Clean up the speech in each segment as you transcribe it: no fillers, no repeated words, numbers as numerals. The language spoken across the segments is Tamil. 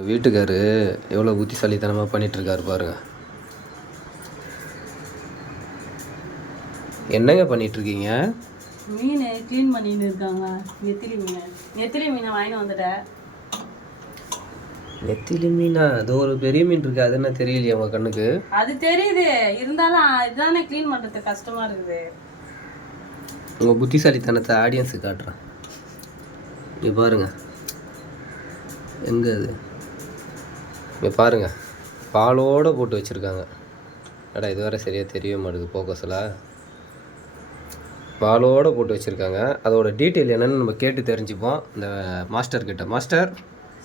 வீட்டுக்காரு எவ்வளோ புத்திசாலித்தனமாக பண்ணிகிட்ருக்காரு பாருங்க. என்னங்க பண்ணிகிட்ருக்கீங்க? மீன் க்ளீன் பண்ணிட்டு இருக்காங்க. நெத்திலி மீனை வாங்கிட்டு வந்துட்டேன். நெத்திலி மீனா? அது ஒரு பெரிய மீன் இருக்குது, அது என்ன தெரியலையே உங்கள் கண்ணுக்கு? அது தெரியுது, இருந்தாலும் இதுதானே க்ளீன் பண்ணுறது கஷ்டமாக இருக்குது. உங்கள் புத்திசாலித்தனத்தை ஆடியன்ஸுக்கு காட்டுறேன். இங்கே பாருங்க, எங்கே அது? இங்கே பாருங்கள், பாலோடு போட்டு வச்சுருக்காங்க. அடா இது வேறு சரியாக தெரிய மாட்டேங்குது ஃபோக்கஸில். பாலோடு போட்டு வச்சுருக்காங்க. அதோட டீட்டெயில் என்னென்னு நம்ம கேட்டு தெரிஞ்சுப்போம் இந்த மாஸ்டர் கிட்ட. மாஸ்டர்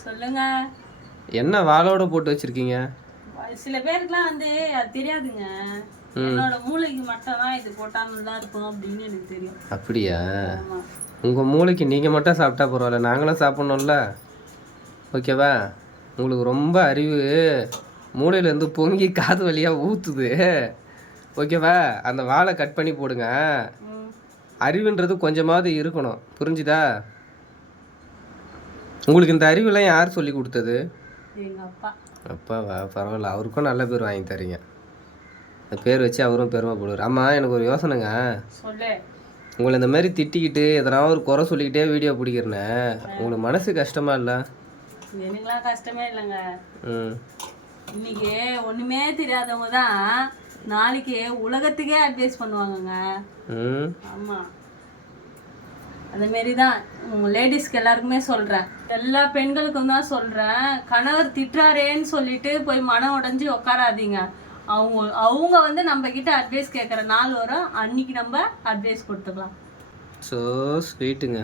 சொல்லுங்க, என்ன வாளோட போட்டு வச்சுருக்கீங்க? சில பேருக்குலாம் வந்து அது தெரியாதுங்க. என்னோட மூளைக்கு மட்டும் தான் இது போட்டால் நல்லா இருக்கும் அப்படின்னு எனக்கு தெரியும். அப்படியா? உங்கள் மூளைக்கு நீங்கள் மட்டும் சாப்பிட்டா பரவாயில்ல, நாங்களும் சாப்பிட்ணும்ல. ஓகேவா? உங்களுக்கு ரொம்ப அறிவு மூளையிலேருந்து பொங்கி காது வழியாக ஊற்றுது. ஓகேவா? அந்த வாழை கட் பண்ணி போடுங்க. அறிவுன்றது கொஞ்சமாவது இருக்கணும், புரிஞ்சுதா? உங்களுக்கு இந்த அறிவுலாம் யார் சொல்லி கொடுத்தது? எங்கள் அப்பா. அப்பாவா? பரவாயில்ல, அவருக்கும் நல்ல பேர் வாங்கி தரீங்க. அந்த பேர் வச்சு அவரும் பெருமைப்படுவார். ஆமாம், எனக்கு ஒரு யோசனைங்க. சொல்லு. உங்களை இந்த மாதிரி திட்டிக்கிட்டு எதனா ஒரு குறை சொல்லிக்கிட்டே வீடியோ பிடிக்கிறேன்னு உங்களுக்கு மனசு கஷ்டமா இல்லை? எனக்குலாம் கஷ்டமே இல்லைங்க. இன்னைக்கு ஒன்றுமே தெரியாதவங்க தான் நாளைக்கு உலகத்துக்கே அட்வைஸ் பண்ணுவாங்கங்க. ஆமாம், அதேமாரி தான் உங்கள் லேடிஸ்க்கு எல்லாருக்குமே சொல்கிறேன், எல்லா பெண்களுக்கும் தான் சொல்கிறேன். கணவர் திட்டுறாரேன்னு சொல்லிட்டு போய் மனம் உடஞ்சி உட்காராதீங்க. அவங்க வந்து நம்ம கிட்ட அட்வைஸ் கேட்குற நாள் வரும், அன்னைக்கு நம்ம அட்வைஸ் கொடுத்துக்கலாம். ஸோ ஸ்வீட்டுங்க.